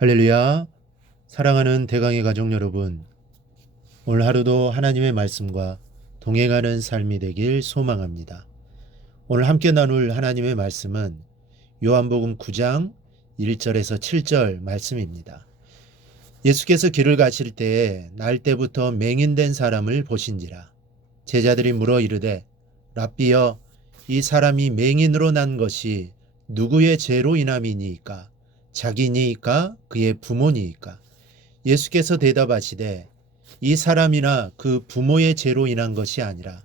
할렐루야. 사랑하는 대강의 가족 여러분, 오늘 하루도 하나님의 말씀과 동행하는 삶이 되길 소망합니다. 오늘 함께 나눌 하나님의 말씀은 요한복음 9장 1절에서 7절 말씀입니다. 예수께서 길을 가실 때에 날 때부터 맹인된 사람을 보신지라. 제자들이 물어 이르되 랍비여, 이 사람이 맹인으로 난 것이 누구의 죄로 인함이니이까? 자기니이까 그의 부모니이까? 예수께서 대답하시되 이 사람이나 그 부모의 죄로 인한 것이 아니라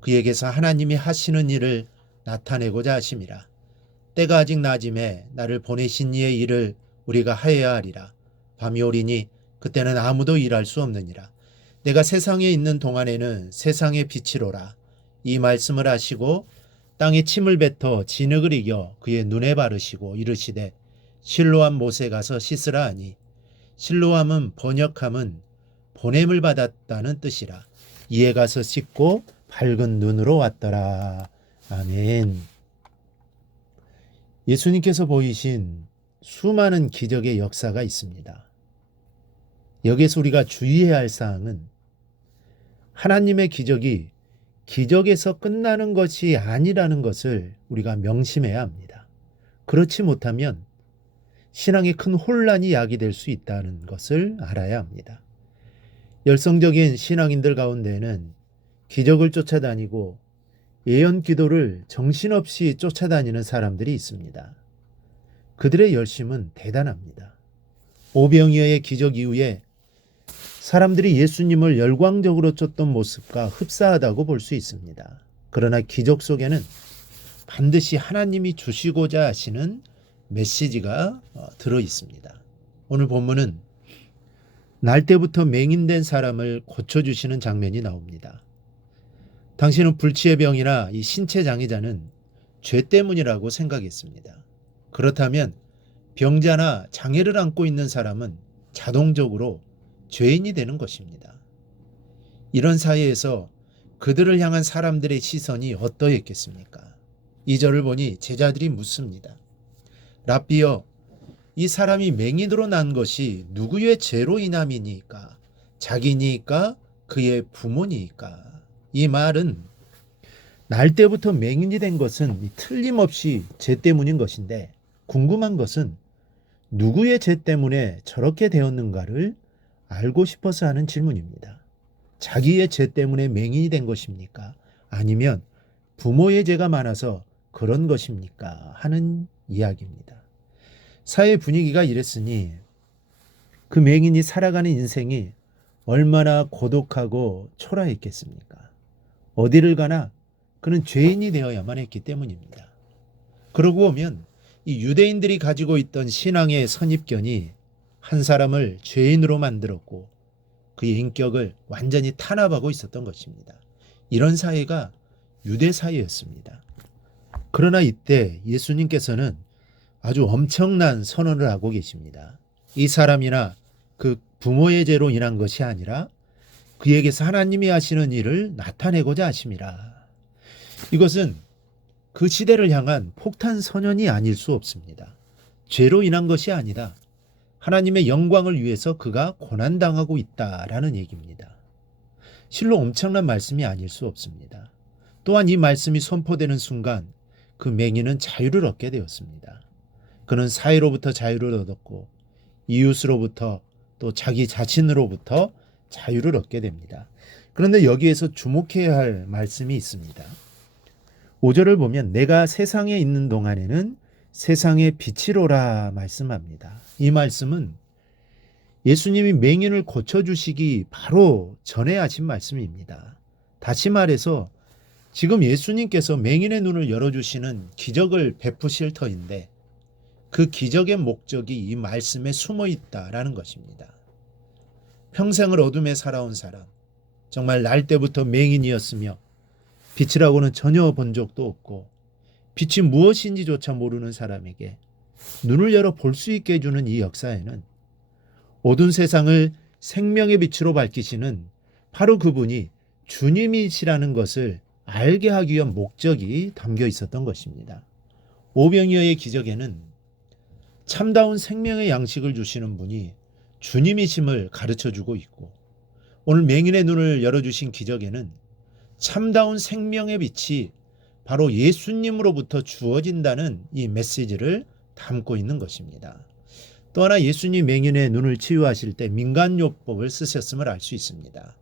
그에게서 하나님이 하시는 일을 나타내고자 하심이라. 때가 아직 낮음에 나를 보내신 이의 일을 우리가 하여야 하리라. 밤이 오리니 그때는 아무도 일할 수 없느니라. 내가 세상에 있는 동안에는 세상의 빛이로라. 이 말씀을 하시고 땅에 침을 뱉어 진흙을 이겨 그의 눈에 바르시고 이르시되 실로암 못에 가서 씻으라 하니, 실로암은 번역함은 보냄을 받았다는 뜻이라. 이에 가서 씻고 밝은 눈으로 왔더라. 아멘. 예수님께서 보이신 수많은 기적의 역사가 있습니다. 여기서 우리가 주의해야 할 사항은 하나님의 기적이 기적에서 끝나는 것이 아니라는 것을 우리가 명심해야 합니다. 그렇지 못하면 신앙에 큰 혼란이 야기될 수 있다는 것을 알아야 합니다. 열성적인 신앙인들 가운데는 기적을 쫓아다니고 예언 기도를 정신없이 쫓아다니는 사람들이 있습니다. 그들의 열심은 대단합니다. 오병이어의 기적 이후에 사람들이 예수님을 열광적으로 쫓던 모습과 흡사하다고 볼 수 있습니다. 그러나 기적 속에는 반드시 하나님이 주시고자 하시는 메시지가 들어 있습니다. 오늘 본문은 날 때부터 맹인된 사람을 고쳐주시는 장면이 나옵니다. 당신은 불치의 병이나 이 신체 장애자는 죄 때문이라고 생각했습니다. 그렇다면 병자나 장애를 안고 있는 사람은 자동적으로 죄인이 되는 것입니다. 이런 사회에서 그들을 향한 사람들의 시선이 어떠했겠습니까? 2절을 보니 제자들이 묻습니다. 랍비여, 이 사람이 맹인으로 난 것이 누구의 죄로 인함이니까? 자기니까 그의 부모니까? 이 말은 날 때부터 맹인이 된 것은 틀림없이 죄 때문인 것인데, 궁금한 것은 누구의 죄 때문에 저렇게 되었는가를 알고 싶어서 하는 질문입니다. 자기의 죄 때문에 맹인이 된 것입니까? 아니면 부모의 죄가 많아서 그런 것입니까? 하는 이야기입니다. 사회 분위기가 이랬으니 그 맹인이 살아가는 인생이 얼마나 고독하고 초라했겠습니까? 어디를 가나 그는 죄인이 되어야만 했기 때문입니다. 그러고 보면 이 유대인들이 가지고 있던 신앙의 선입견이 한 사람을 죄인으로 만들었고 그의 인격을 완전히 탄압하고 있었던 것입니다. 이런 사회가 유대 사회였습니다. 그러나 이때 예수님께서는 아주 엄청난 선언을 하고 계십니다. 이 사람이나 그 부모의 죄로 인한 것이 아니라 그에게서 하나님이 하시는 일을 나타내고자 하심이라. 이것은 그 시대를 향한 폭탄 선언이 아닐 수 없습니다. 죄로 인한 것이 아니다. 하나님의 영광을 위해서 그가 고난당하고 있다라는 얘기입니다. 실로 엄청난 말씀이 아닐 수 없습니다. 또한 이 말씀이 선포되는 순간 그 맹인은 자유를 얻게 되었습니다. 그는 사회로부터 자유를 얻었고 이웃으로부터 또 자기 자신으로부터 자유를 얻게 됩니다. 그런데 여기에서 주목해야 할 말씀이 있습니다. 5절을 보면 내가 세상에 있는 동안에는 세상의 빛이로라 말씀합니다. 이 말씀은 예수님이 맹인을 고쳐주시기 바로 전에 하신 말씀입니다. 다시 말해서 지금 예수님께서 맹인의 눈을 열어주시는 기적을 베푸실 터인데 그 기적의 목적이 이 말씀에 숨어 있다라는 것입니다. 평생을 어둠에 살아온 사람, 정말 날 때부터 맹인이었으며 빛이라고는 전혀 본 적도 없고 빛이 무엇인지조차 모르는 사람에게 눈을 열어 볼 수 있게 해주는 이 역사에는 어두운 세상을 생명의 빛으로 밝히시는 바로 그분이 주님이시라는 것을 알게 하기 위한 목적이 담겨 있었던 것입니다. 오병이어의 기적에는 참다운 생명의 양식을 주시는 분이 주님이심을 가르쳐주고 있고, 오늘 맹인의 눈을 열어주신 기적에는 참다운 생명의 빛이 바로 예수님으로부터 주어진다는 이 메시지를 담고 있는 것입니다. 또 하나, 예수님 맹인의 눈을 치유하실 때 민간요법을 쓰셨음을 알 수 있습니다.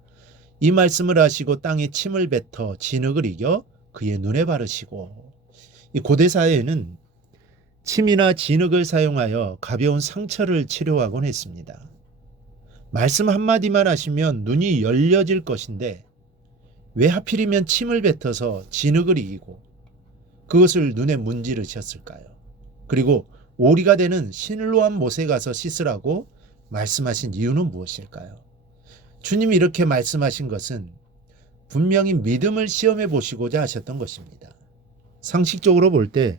이 말씀을 하시고 땅에 침을 뱉어 진흙을 이겨 그의 눈에 바르시고, 이 고대 사회에는 침이나 진흙을 사용하여 가벼운 상처를 치료하곤 했습니다. 말씀 한마디만 하시면 눈이 열려질 것인데 왜 하필이면 침을 뱉어서 진흙을 이기고 그것을 눈에 문지르셨을까요? 그리고 오리가 되는 실로암 못에 가서 씻으라고 말씀하신 이유는 무엇일까요? 주님이 이렇게 말씀하신 것은 분명히 믿음을 시험해 보시고자 하셨던 것입니다. 상식적으로 볼 때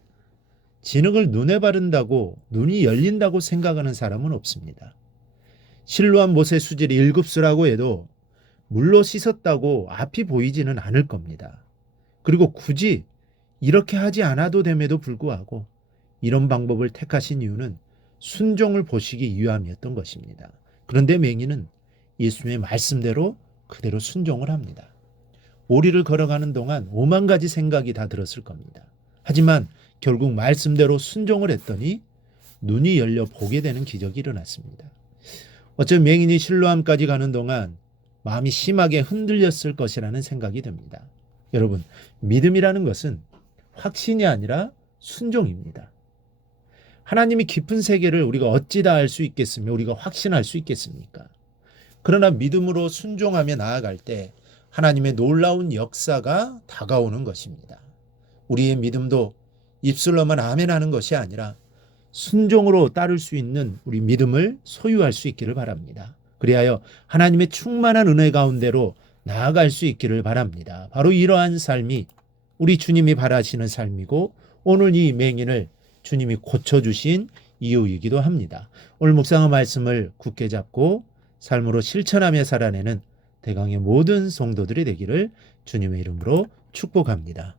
진흙을 눈에 바른다고 눈이 열린다고 생각하는 사람은 없습니다. 실로암 못의 수질이 1급수라고 해도 물로 씻었다고 앞이 보이지는 않을 겁니다. 그리고 굳이 이렇게 하지 않아도 됨에도 불구하고 이런 방법을 택하신 이유는 순종을 보시기 위함이었던 것입니다. 그런데 맹인은 예수님의 말씀대로 그대로 순종을 합니다. 오리를 걸어가는 동안 5만 가지 생각이 다 들었을 겁니다. 하지만 결국 말씀대로 순종을 했더니 눈이 열려 보게 되는 기적이 일어났습니다. 어쩌면 맹인이 실로암까지 가는 동안 마음이 심하게 흔들렸을 것이라는 생각이 듭니다. 여러분, 믿음이라는 것은 확신이 아니라 순종입니다. 하나님이 깊은 세계를 우리가 어찌 다 알 수 있겠으며 우리가 확신할 수 있겠습니까? 그러나 믿음으로 순종하며 나아갈 때 하나님의 놀라운 역사가 다가오는 것입니다. 우리의 믿음도 입술로만 아멘 하는 것이 아니라 순종으로 따를 수 있는 우리 믿음을 소유할 수 있기를 바랍니다. 그리하여 하나님의 충만한 은혜 가운데로 나아갈 수 있기를 바랍니다. 바로 이러한 삶이 우리 주님이 바라시는 삶이고 오늘 이 맹인을 주님이 고쳐주신 이유이기도 합니다. 오늘 묵상의 말씀을 굳게 잡고 삶으로 실천하며 살아내는 대강의 모든 성도들이 되기를 주님의 이름으로 축복합니다.